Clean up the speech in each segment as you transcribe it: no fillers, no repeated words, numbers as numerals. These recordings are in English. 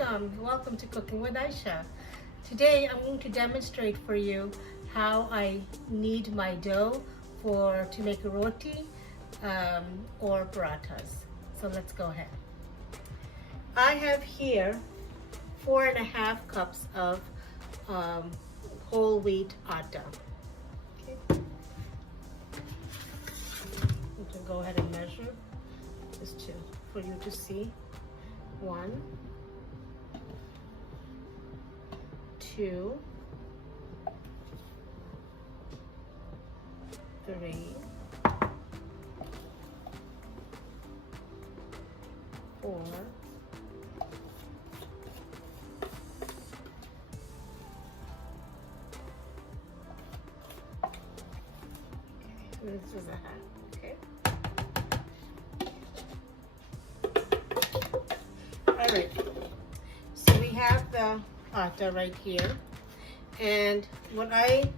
welcome to Cooking with Aishah. Today I'm going to demonstrate for you how I knead my dough to make a roti or parathas. So let's go ahead. I have here 4.5 cups of whole wheat atta. Okay. You can go ahead and measure just for you to see. 1, 2, 3, 4, 5. This is a hat, okay? All right, so we have the atta right here, and what I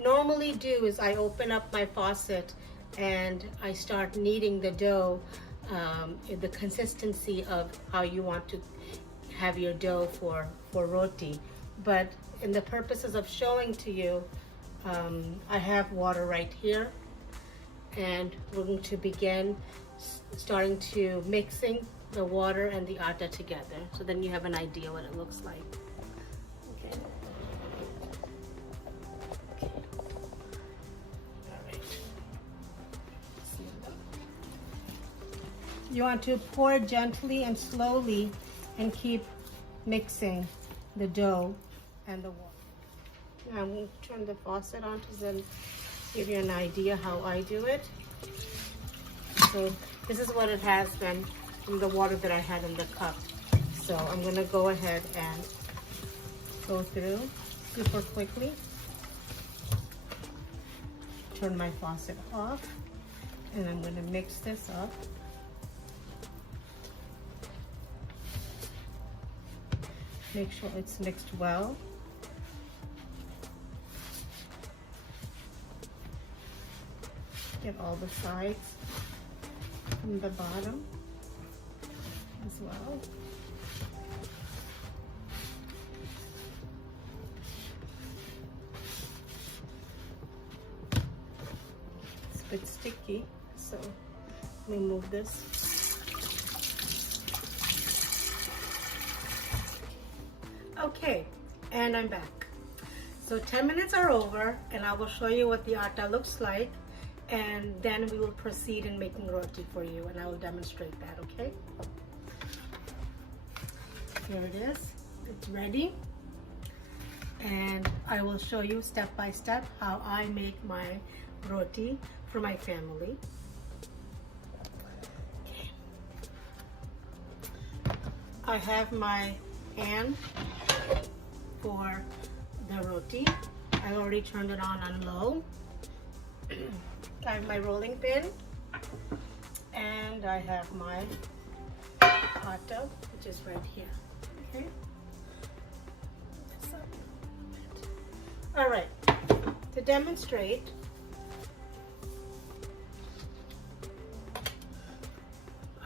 normally do is I open up my faucet and I start kneading the dough in the consistency of how you want to have your dough for roti. But in the purposes of showing to you, I have water right here, and we're going to begin starting to mixing the water and the atta together, so then you have an idea what it looks like. Okay. All right. You want to pour it gently and slowly and keep mixing the dough and the water. Now I'm going to turn the faucet on to then give you an idea how I do it. So this is what it has been from the water that I had in the cup. So I'm going to go ahead and go through super quickly. Turn my faucet off, and I'm going to mix this up. Make sure it's mixed well. Get all the sides from the bottom as well. It's a bit sticky, so let me move this. Okay, and I'm back. So 10 minutes are over, and I will show you what the atta looks like, and then we will proceed in making roti for you, and I will demonstrate that, okay? Here it is, it's ready, and I will show you step by step how I make my roti for my family. Okay. I have my pan for the roti. I already turned it on low. I have my rolling pin, and I have my atta, which is right here. Okay. All right. To demonstrate,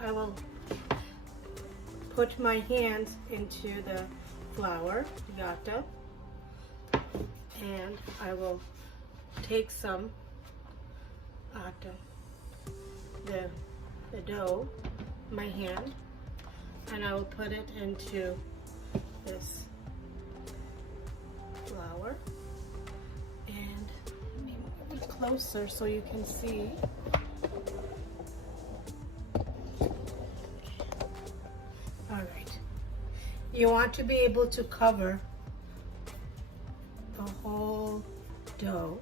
I will put my hands into the flour, the atta, and I will take some atta, the dough, my hand, and I will put it into this flour, and let me move it closer so you can see. All right, you want to be able to cover the whole dough.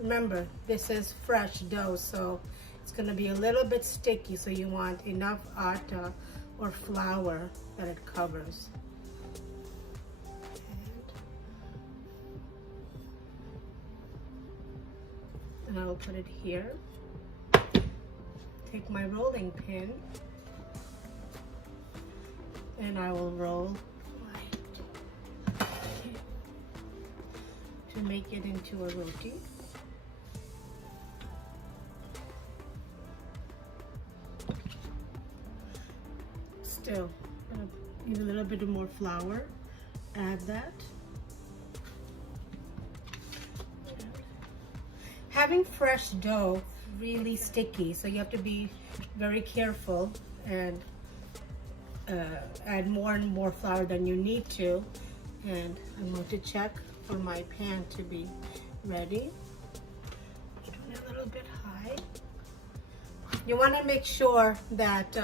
Remember, this is fresh dough, so it's going to be a little bit sticky, so you want enough atta or flour that it covers. And I will put it here. Take my rolling pin, and I will roll to make it into a roti. Still, I'm gonna Need a little bit more flour. Add that. Having fresh dough really sticky, so you have to be very careful and add more and more flour than you need to. And I'm going to check for my pan to be ready. Turn it a little bit high. You want to make sure that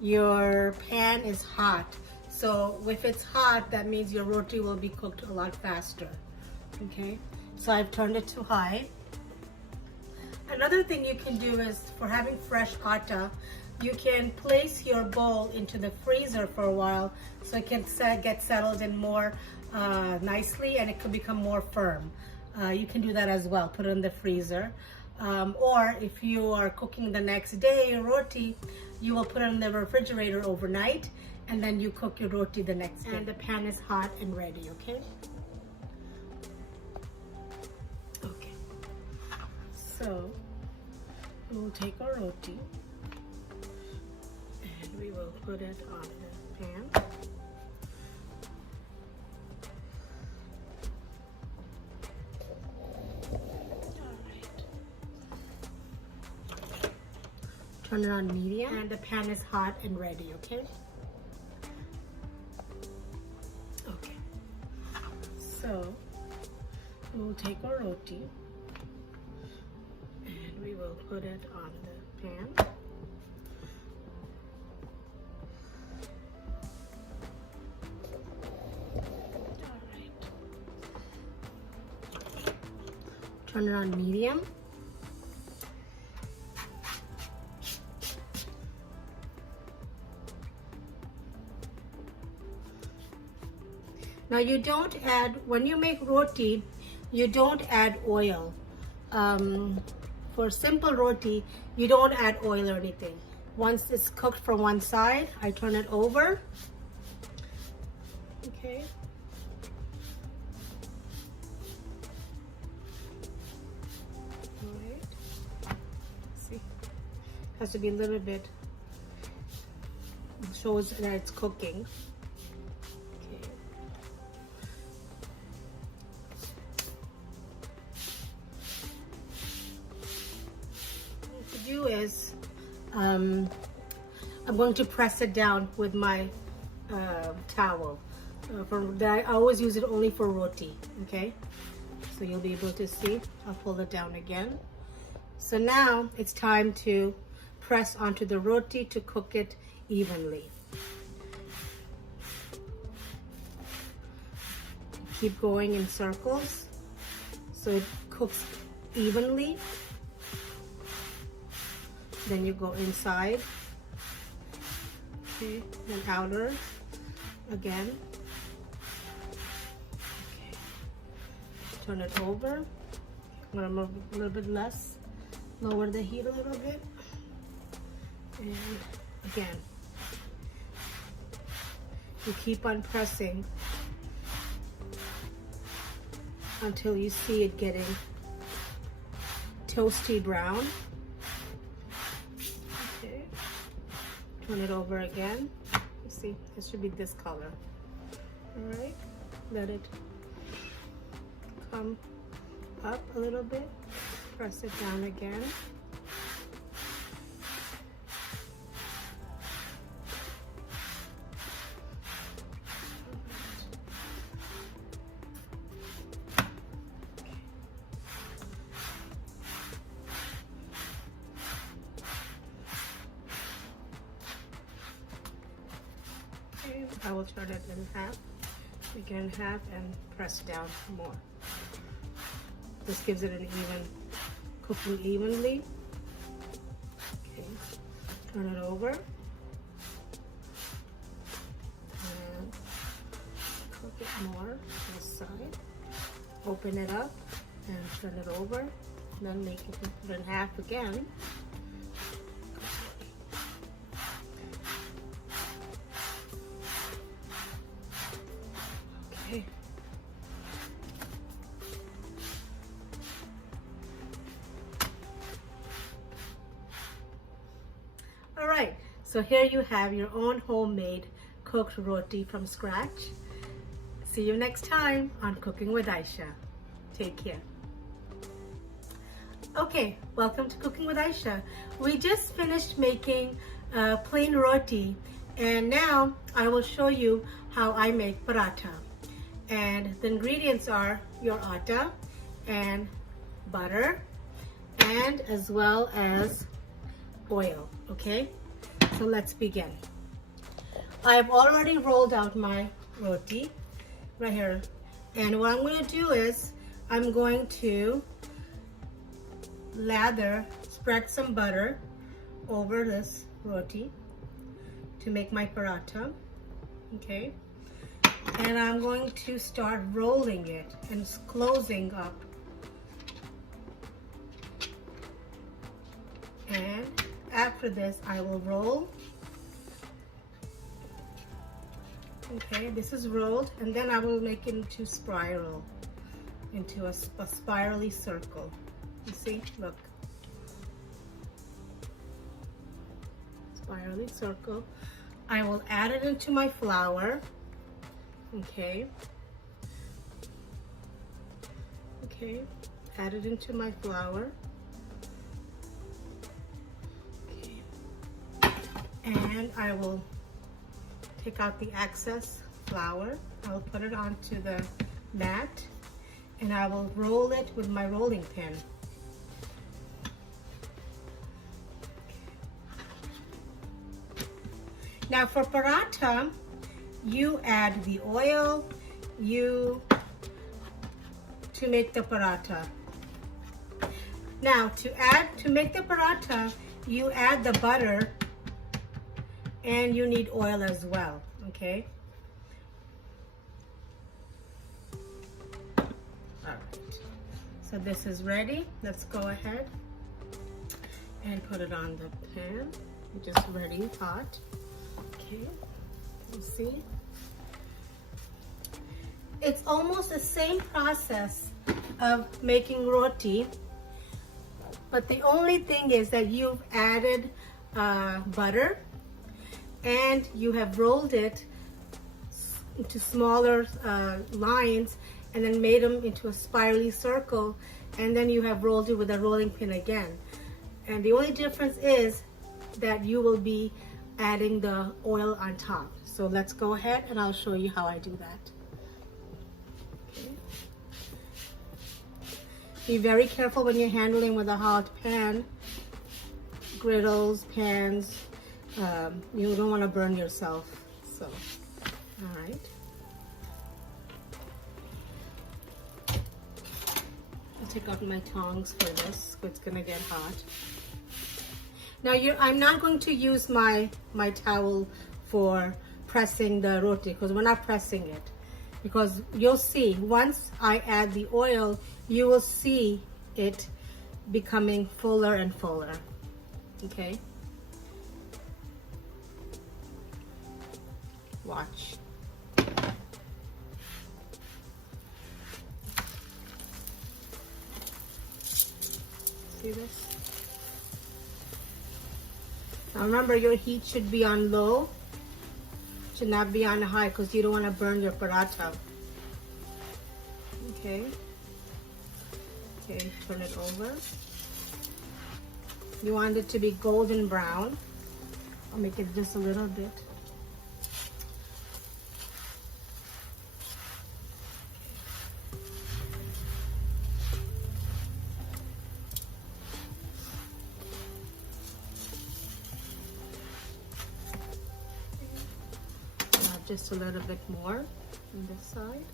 your pan is hot. So if it's hot, that means your roti will be cooked a lot faster. Okay, so I've turned it to high. Another thing you can do is, for having fresh atta, you can place your bowl into the freezer for a while so it can get settled in more nicely, and it could become more firm. You can do that as well, put it in the freezer. Or if you are cooking the next day roti, you will put it in the refrigerator overnight, and then you cook your roti the next day. And the pan is hot and ready, okay? Okay. So we'll take our roti and we will put it on the pan. Turn it on medium, and the pan is hot and ready, okay? Okay. So we'll take our roti and we will put it on the pan. Alright. Turn it on medium. Now you don't add, when you make roti, you don't add oil. For simple roti, you don't add oil or anything. Once it's cooked from one side, I turn it over. Okay. All right. See, has to be a little bit, shows that it's cooking. Is I'm going to press it down with my towel. I always use it only for roti, okay? So you'll be able to see. I'll pull it down again. So now it's time to press onto the roti to cook it evenly. Keep going in circles so it cooks evenly. Then you go inside, okay, then outer again. Okay. Turn it over. I'm gonna move a little bit less, lower the heat a little bit, and again. You keep on pressing until you see it getting toasty brown. Turn it over again. You see, it should be this color. All right, let it come up a little bit. Press it down again. I will turn it in half, again half, and press down more. This gives it an even, cooking evenly. Okay, turn it over. And cook it more on this side. Open it up and turn it over. And then make it in half again. Okay. All right, so here you have your own homemade cooked roti from scratch. See you next time on Cooking with Aishah. Take care. Okay, welcome to Cooking with Aishah. We just finished making plain roti, and now I will show you how I make paratha. And the ingredients are your atta and butter, and as well as oil. Okay, so let's begin. I've already rolled out my roti right here, and what I'm going to do is I'm going to spread some butter over this roti to make my paratha. Okay, and I'm going to start rolling it and closing up, and after this I will roll. Okay, this is rolled, and then I will make it into spiral, into a spirally circle. You see, look, spirally circle. I will add it into my flour. Okay, add it into my flour. Okay. And I will take out the excess flour. I will put it onto the mat, and I will roll it with my rolling pin. Now for paratha, you add the oil to make the paratha. Now to make the paratha, you add the butter, and you need oil as well. Okay. All right. So this is ready. Let's go ahead and put it on the pan, which is ready, hot. Okay, you see, it's almost the same process of making roti, but the only thing is that you've added butter, and you have rolled it into smaller lines, and then made them into a spirally circle, and then you have rolled it with a rolling pin again. And the only difference is that you will be adding the oil on top. So let's go ahead and I'll show you how I do that. Okay. Be very careful when you're handling with a hot pan, griddles, pans. You don't want to burn yourself. So, all right. I'll take out my tongs for this. It's gonna get hot. Now I'm not going to use my towel for pressing the roti, because we're not pressing it. Because you'll see, once I add the oil, you will see it becoming fuller and fuller. Okay? Watch. See this? Now remember, your heat should be on low, should not be on high, because you don't want to burn your paratha. Okay. Okay, turn it over. You want it to be golden brown. I'll make it just a little bit. Just a little bit more on this side,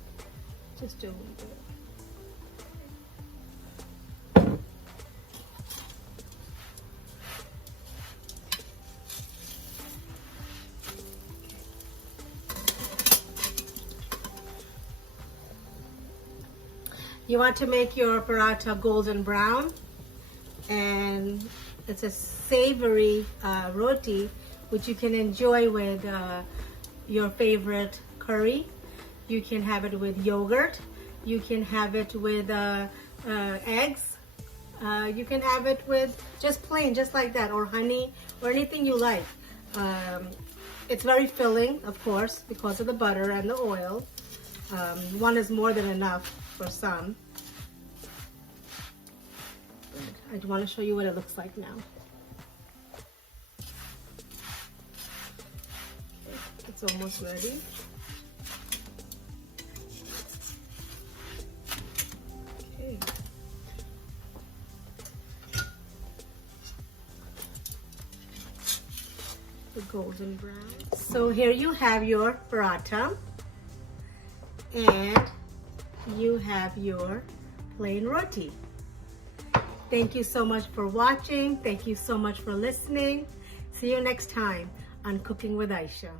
just a little bit. You want to make your paratha golden brown, and it's a savory roti which you can enjoy with your favorite curry. You can have it with yogurt. You can have it with eggs. You can have it with just plain, just like that, or honey, or anything you like. It's very filling, of course, because of the butter and the oil. One is more than enough for some. But I want to show you what it looks like now. Okay, it's almost ready. Okay. The golden brown. So here you have your paratha, and you have your plain roti. Thank you so much for watching. Thank you so much for listening. See you next time on Cooking with Aishah.